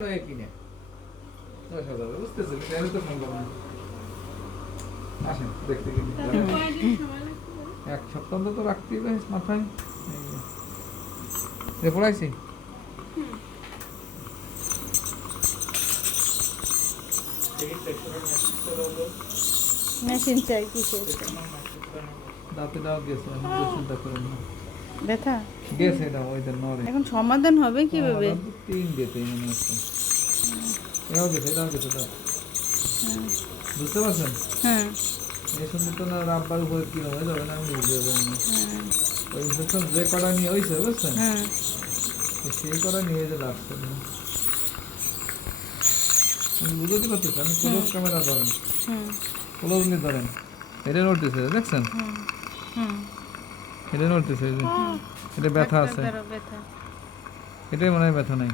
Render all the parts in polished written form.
কিনে 10,000 বুঝতেছো এটা তো সম্ভব না। আসেন দেখতে কিনে এক সপ্তাহ তো রাখতে হবে মাথায়। এই পড়াইছি মেশিন চাই কিসের? দাঁতে দাও গেছে, আমি চিন্তা করেন না। ব্যথা গেছে এটা ওইদের নরে। এখন সমাধান হবে কিভাবে? 3 দিতে মনে হচ্ছে। এও গেছে, এটাও গেছে দাও। বুঝতে পারছেন? হ্যাঁ এই শুনলে তো না রাব্বার উপরে কি হয়ে যাবে না, আমি বুঝতে পারি না। ওই ইনফেকশন যে কটা নিয়ে হয়েছে বুঝছেন, হ্যাঁ সেই কটা নিয়ে যে লাগছে না। আমি বুঝতে পারতেছি, আমি ক্লোজ ক্যামেরা ধরেন, ক্লোজলি ধরেন, এটা নড়তেছে দেখছেন, এটা নড়তেছে, এটা ব্যথা আছে, এটাই মনে হয় ব্যথা নাই।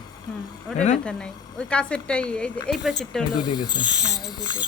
ওটা ব্যথা নাই, ওই কাছেরটাই, এই যে এই পাশেরটা হলো দুটি গেছে। হ্যাঁ এই দুটো।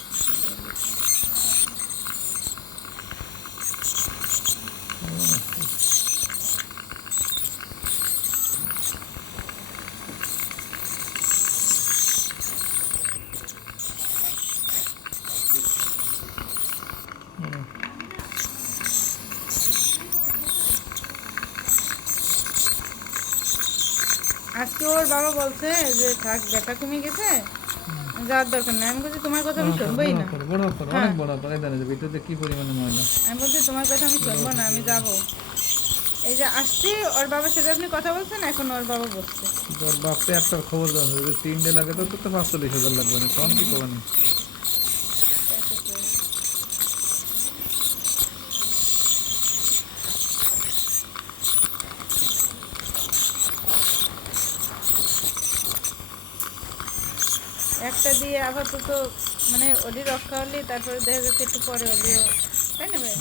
আজকে ওর বাবা বলছে যে থাক ব্যথা কমে গেছে, যাওয়ার দরকার নেই। আমি বলছি তোমার কথা আমি শুনবোই না। অনেক বড় করে জানে যে ভিতরে কি পরিমাণে ময়লা। আমি বলছি তোমার কথা আমি শুনবো না, আমি যাবো। এই যে আসছি, ওর বাবার সাথে আপনি কথা বলছেন, এখন ওর বাবা বসছে। তোর বাপে একটা খবর দেওয়া যদি 3 ডে লাগে তো 45,000 লাগবে না, তখন কি করবেন? একটা দিয়ে আপাতত মানে ওডি রক্ষা হলেই তারপরে দেখা যাচ্ছে একটু পরে ওডিও, তাই না ভাই?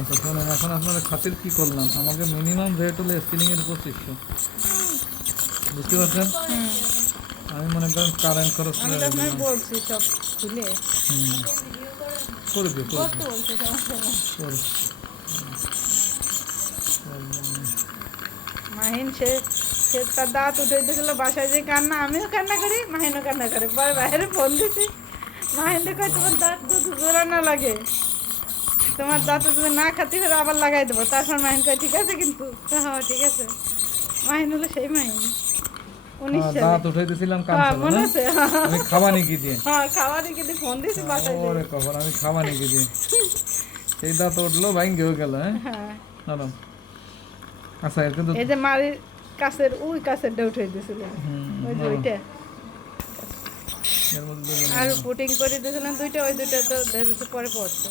আচ্ছা শোনেন, এখন আপনাদের খাতির কি করলাম, আমাকে মিনিমাম রেট হলো স্পিনিং এর 2500, বুঝতে পারছেন? আমি মনে করেন কারেন্ট খরচ আমি তো আপনাকে বলছি সব খুলে করে দিও, করে দিও, বলছে সমস্যা নেই। করে। মাহিন সে সে তার দাঁত উঠে দিয়েছিল, বাসায় যে কান্না, আমিও কান্না করি, মাহিনও কান্না করে। পরে বাইরে ফোন দিছি, মাহিন দেখো তোমার দাঁত যদি জোড়া না লাগে, তোমার দাঁতে যদি না খাতি করে আবার লাগাই দেবো। তারপর মাহিন কয় ঠিক আছে, কিন্তু হ্যাঁ ঠিক আছে। মাহিন হলো সেই মাহিন 19 সালে। দাঁত উঠাইতেছিলাম হ্যাঁ কাঁদছিল মনে না, আছে। আমি খাওয়ানি কি দিয়ে, হ্যাঁ খাওয়ারে কিন্তু ফোন দিছি বাসায় ওরে যেয়ে। কখন আমি খাওয়ানি কি দিয়ে, সেই দাঁত উঠলো ভাঙ্গেও গেল। হ্যাঁ ম্যাডাম আচ্ছা কিন্তু এই যে মারির কাছের ওই কাছেরটা উঠে দিয়েছিল, ওই যে ওইটা। এর মধ্যে আর পুটিং করে দিয়েছিলাম দুইটা, ওই দুইটা তো দেখা যাচ্ছে পরে পড়ছে।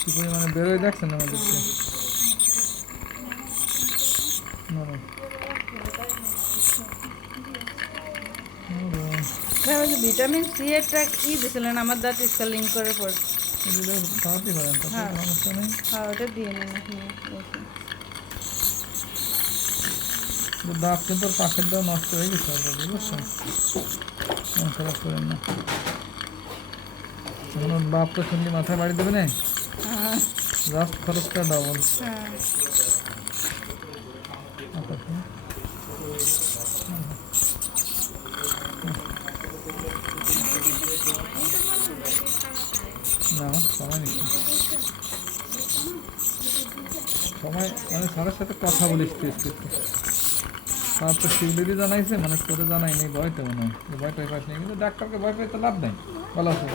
কি পরিমাণে বেরোয় দেখছেন আমাদের ভিটামিন সি একটা কি দিয়েছিলেন আমার দাঁত স্কেলিং করে পর? খাওয়াতে পারেন, হ্যাঁ সমস্যা নেই। হ্যাঁ ওটা দিয়ে নেন। দাঁত কিন্তু পাশের দাও নষ্ট হয়ে গেছে অলরেডি, বুঝছেন? মন খারাপ করেন না, এখন ওর বাপ তো শুনলি মাথায় বাড়ি দেবে না, জাস্ট খরচটা ডাবল। হ্যাঁ না সময় নিচ্ছি, সময় মানে স্যারের সাথে কথা বলিস তুই, তার তো শিউলিরই জানাইছে, মানুষ করে জানাই নেই, ভয়টা মনে হয় ভয় পাই পাস নেই, কিন্তু ডাক্তারকে ভয় পাই তো লাভ নেই, বলা আছে।